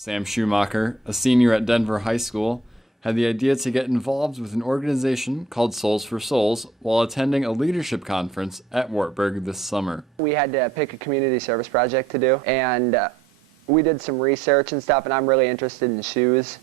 Sam Schumacher, a senior at Denver High School, had the idea to get involved with an organization called Souls for Souls while attending a leadership conference at Wartburg this summer. We had to pick a community service project to do, and we did some research and stuff, and I'm really interested in shoes.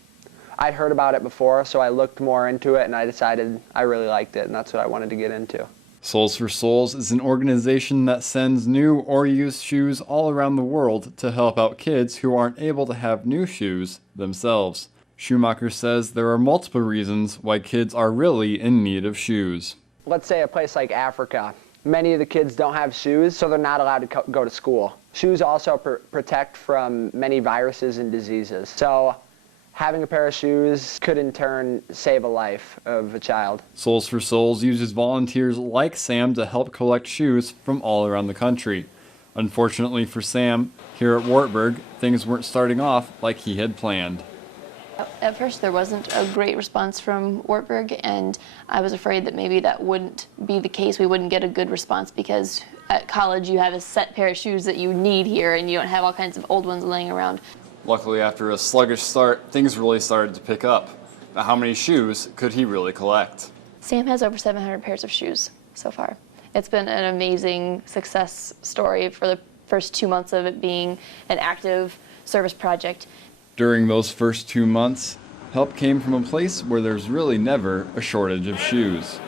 I'd heard about it before, so I looked more into it, and I decided I really liked it, and that's what I wanted to get into. Souls for Souls is an organization that sends new or used shoes all around the world to help out kids who aren't able to have new shoes themselves. Schumacher says there are multiple reasons why kids are really in need of shoes. Let's say a place like Africa. Many of the kids don't have shoes, so they're not allowed to go to school. Shoes also protect from many viruses and diseases. So having a pair of shoes could in turn save a life of a child. Souls for Souls uses volunteers like Sam to help collect shoes from all around the country. Unfortunately for Sam, here at Wartburg, things weren't starting off like he had planned. At first there wasn't a great response from Wartburg, and I was afraid that maybe that wouldn't be the case. We wouldn't get a good response because at college you have a set pair of shoes that you need here and you don't have all kinds of old ones laying around. Luckily, after a sluggish start, things really started to pick up. Now, how many shoes could he really collect? Sam has over 700 pairs of shoes so far. It's been an amazing success story for the first 2 months of it being an active service project. During those first 2 months, help came from a place where there's really never a shortage of shoes.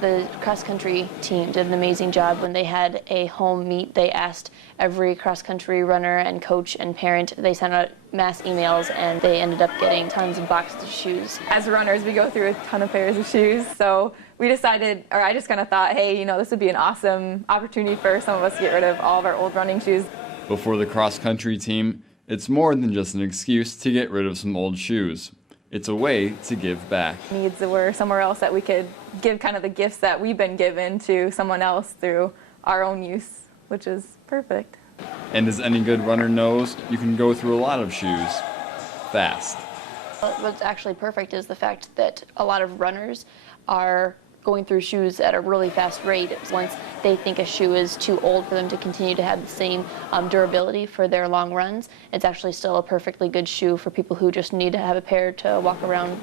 The cross-country team did an amazing job. When they had a home meet, they asked every cross-country runner and coach and parent. They sent out mass emails, and they ended up getting tons of boxes of shoes. As runners, we go through a ton of pairs of shoes, so we decided, or I just kind of thought, hey, this would be an awesome opportunity for some of us to get rid of all of our old running shoes. Before the cross-country team, it's more than just an excuse to get rid of some old shoes. It's a way to give back. Needs were somewhere else that we could give kind of the gifts that we've been given to someone else through our own use, which is perfect. And as any good runner knows, you can go through a lot of shoes fast. What's actually perfect is the fact that a lot of runners are going through shoes at a really fast rate. Once they think a shoe is too old for them to continue to have the same durability for their long runs, it's actually still a perfectly good shoe for people who just need to have a pair to walk around.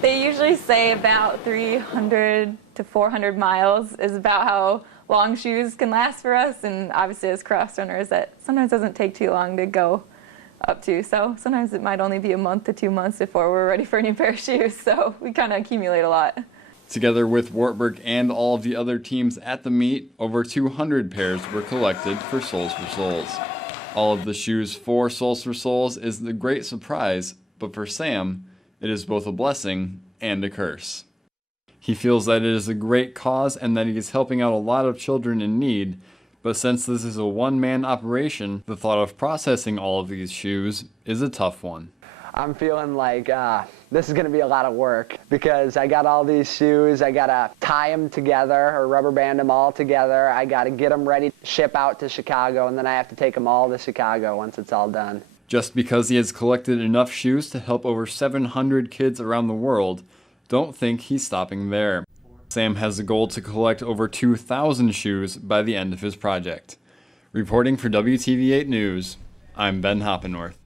They usually say about 300 to 400 miles is about how long shoes can last for us, and obviously as cross runners that sometimes doesn't take too long to go up to. So sometimes it might only be a month to 2 months before we're ready for a new pair of shoes, so we kind of accumulate a lot. Together with Wartburg and all of the other teams at the meet, over 200 pairs were collected for Souls for Souls. All of the shoes for Souls for Souls is the great surprise, but for Sam, it is both a blessing and a curse. He feels that it is a great cause and that he is helping out a lot of children in need, but since this is a one-man operation, the thought of processing all of these shoes is a tough one. I'm feeling like this is going to be a lot of work because I got all these shoes. I got to tie them together or rubber band them all together. I got to get them ready to ship out to Chicago, and then I have to take them all to Chicago once it's all done. Just because he has collected enough shoes to help over 700 kids around the world, don't think he's stopping there. Sam has a goal to collect over 2,000 shoes by the end of his project. Reporting for WTV8 News, I'm Ben Hoppenworth.